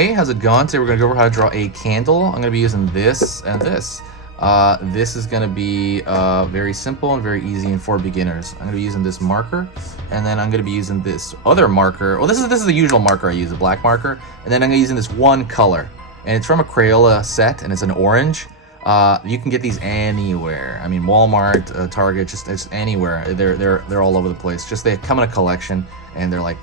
Hey, how's it going? Today we're going to go over how to draw a candle. I'm going to be using this and this. This is going to be very simple and very easy and for beginners. I'm going to be using this marker, and then I'm going to be using this other marker. Well, this is the usual marker I use, a black marker, and then I'm going to be using this one color, and it's from a Crayola set, and it's an orange. You can get these anywhere. I mean, Walmart, Target, just anywhere. They're all over the place. Just they come in a collection, and they're like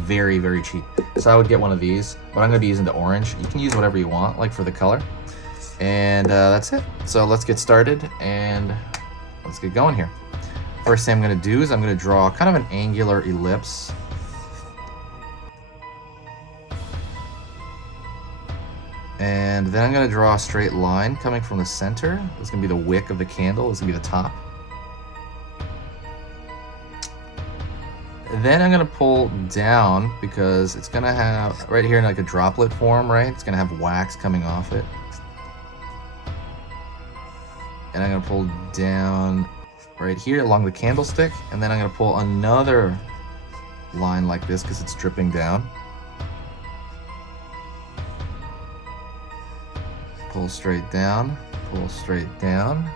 very, very cheap. So I would get one of these, but I'm going to be using the orange. You can use whatever you want, like for the color. And that's it. So let's get started and let's get going here. First thing I'm going to do is I'm going to draw kind of an angular ellipse. And then I'm going to draw a straight line coming from the center. This is going to be the wick of the candle. This is going to be the top. Then I'm going to pull down because it's going to have, right here in like a droplet form, right? It's going to have wax coming off it. And I'm going to pull down right here along the candlestick. And then I'm going to pull another line like this because it's dripping down. Pull straight down, pull straight down.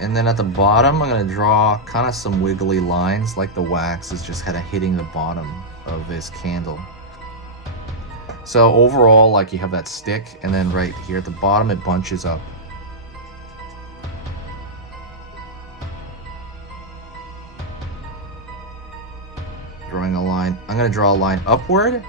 And then at the bottom, I'm going to draw kind of some wiggly lines like the wax is just kind of hitting the bottom of this candle. So overall, like you have that stick, and then right here at the bottom, it bunches up. Drawing a line. I'm going to draw a line upward.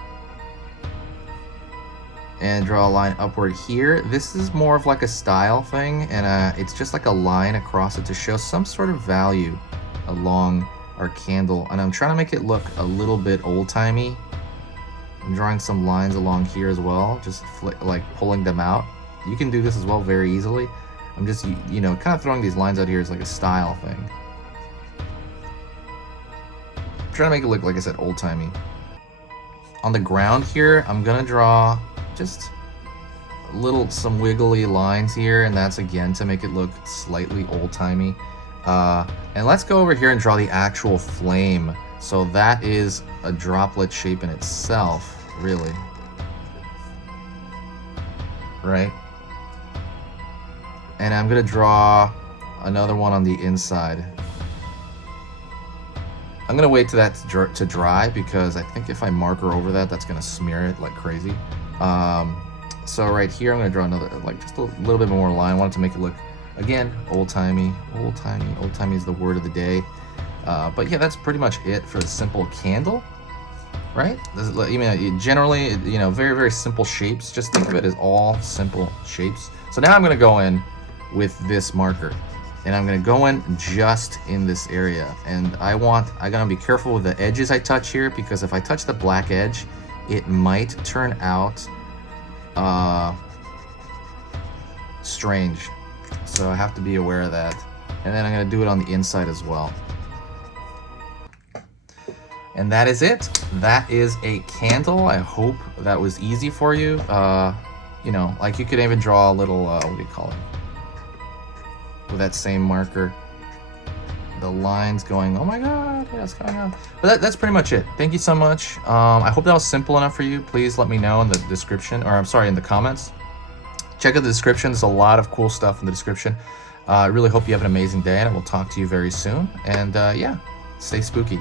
And draw a line upward here. This is more of like a style thing, and it's just like a line across it to show some sort of value along our candle. And I'm trying to make it look a little bit old-timey. I'm drawing some lines along here as well, just like pulling them out. You can do this as well very easily. I'm just, you know, kind of throwing these lines out here as like a style thing. I'm trying to make it look, like I said, old-timey. On the ground here, I'm gonna draw just some wiggly lines here, and that's again to make it look slightly old-timey. And let's go over here and draw the actual flame. So that is a droplet shape in itself, really. Right? And I'm gonna draw another one on the inside. I'm gonna wait till that to dry because I think if I marker over that, that's gonna smear it like crazy. So right here, I'm going to draw another, like just a little bit more line. I wanted to make it look, again, old-timey. Old-timey. Old-timey is the word of the day. But yeah, that's pretty much it for a simple candle, right? I mean, generally, you know, very, very simple shapes. Just think of it as all simple shapes. So now I'm going to go in with this marker, and I'm going to go in just in this area. And I got to be careful with the edges I touch here, because if I touch the black edge, it might turn out strange. So I have to be aware of that. And then I'm going to do it on the inside as well. And that is it. That is a candle. I hope that was easy for you. You know, like you could even draw a little, what do you call it? With that same marker. The lines going, oh my god, yeah, what's going on? But that's pretty much it. Thank you so much. I hope that was simple enough for you. Please let me know in the description, or I'm sorry, in the comments. Check out the description. There's a lot of cool stuff in the description. I really hope you have an amazing day, and I will talk to you very soon. And yeah, stay spooky.